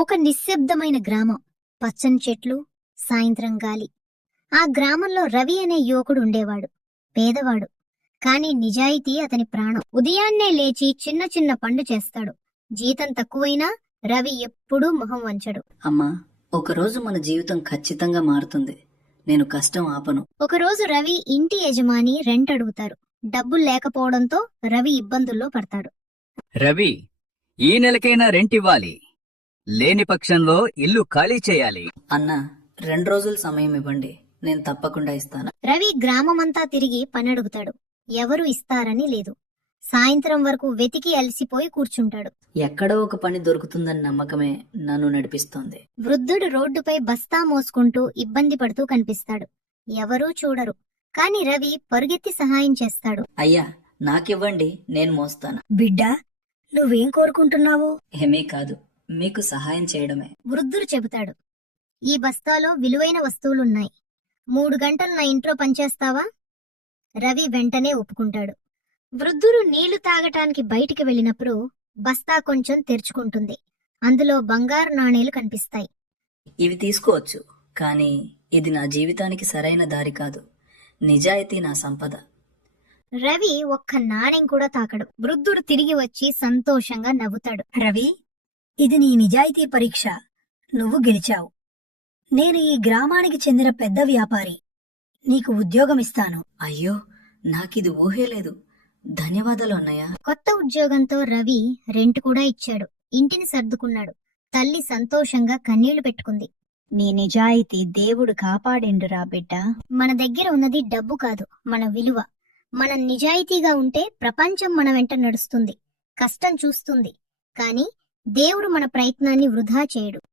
ఒక నిశ్శబ్దమైన గ్రామం. పచ్చని చెట్లు, సాయంత్రం గాలి. ఆ గ్రామంలో రవి అనే యువకుడు ఉండేవాడు. పేదవాడు, కాని నిజాయితీ అతని ప్రాణం. ఉదయాన్నే లేచి చిన్న చిన్న పనులు చేస్తాడు. జీతం తక్కువైనా రవి ఎప్పుడూ మొహం వంచడు. అమ్మా, ఒకరోజు మన జీవితం ఖచ్చితంగా మారుతుంది. నేను కష్టం ఆపను. ఒకరోజు రవి ఇంటి యజమాని రెంట్ అడుగుతారు. డబ్బులు లేకపోవడంతో రవి ఇబ్బందుల్లో పడతాడు. రవి, ఈ నెలకైనా రెంట్ ఇవ్వాలి. లేని పక్షంలో ఇల్లు ఖాళీ చేయాలి. అన్నా, 2 రోజులు సమయం ఇవ్వండి, నేను తప్పకుండా ఇస్తాను. రవి గ్రామమంతా తిరిగి పని అడుగుతాడు. ఎవరూ ఇస్తారని లేదు. సాయంత్రం వరకు వెతికి అలసిపోయి కూర్చుంటాడు. ఎక్కడో ఒక పని దొరుకుతుందన్న నమ్మకమే నన్ను నడిపిస్తోంది. వృద్ధుడు రోడ్డుపై బస్తా మోసుకుంటూ ఇబ్బంది పడుతూ కనిపిస్తాడు. ఎవరూ చూడరు, కాని రవి పరుగెత్తి సహాయం చేస్తాడు. అయ్యా, నాకివ్వండి, నేను మోస్తాను. బిడ్డా, నువ్వేం కోరుకుంటున్నావు? ఏమీ కాదు, మీకు సహాయం చేయడమే. వృద్ధుడు చెబుతాడు. ఈ బస్తాలో విలువైన వస్తువులున్నాయి. 3 గంటలు నా ఇంట్లో పనిచేస్తావా? రవి వెంటనే ఒప్పుకుంటాడు. వృద్ధుడు నీళ్లు తాగటానికి బయటికి వెళ్ళినప్పుడు బస్తా కొంచెం తెరుచుకుంటుంది. అందులో బంగారు నాణేలు కనిపిస్తాయి. ఇవి తీసుకోవచ్చు, కానీ ఇది నా జీవితానికి సరైన దారి కాదు. నిజాయితీ నా సంపద. రవి ఒక్క నాణెం కూడా తాకడు. వృద్ధుడు తిరిగి వచ్చి సంతోషంగా నవ్వుతాడు. రవి, ఇది నీ నిజాయితీ పరీక్ష. నువ్వు గెలిచావు. నేను ఈ గ్రామానికి చెందిన పెద్ద వ్యాపారి. నీకు ఉద్యోగమిస్తాను. అయ్యో, నాకిది ఊహే లేదు. ధన్యవాదాలు అన్నయ్య. కొత్త ఉద్యోగంతో రవి రెంట్ కూడా ఇచ్చాడు. ఇంటిని సర్దుకున్నాడు. తల్లి సంతోషంగా కన్నీళ్లు పెట్టుకుంది. నీ నిజాయితీ దేవుడు కాపాడిండురా బిడ్డా. మన దగ్గర ఉన్నది డబ్బు కాదు, మన విలువ. మనం నిజాయితీగా ఉంటే ప్రపంచం మన వెంట నడుస్తుంది, కష్టం చూస్తుంది. కాని దేవుడు మన ప్రయత్నాన్ని వృధా చేయడు.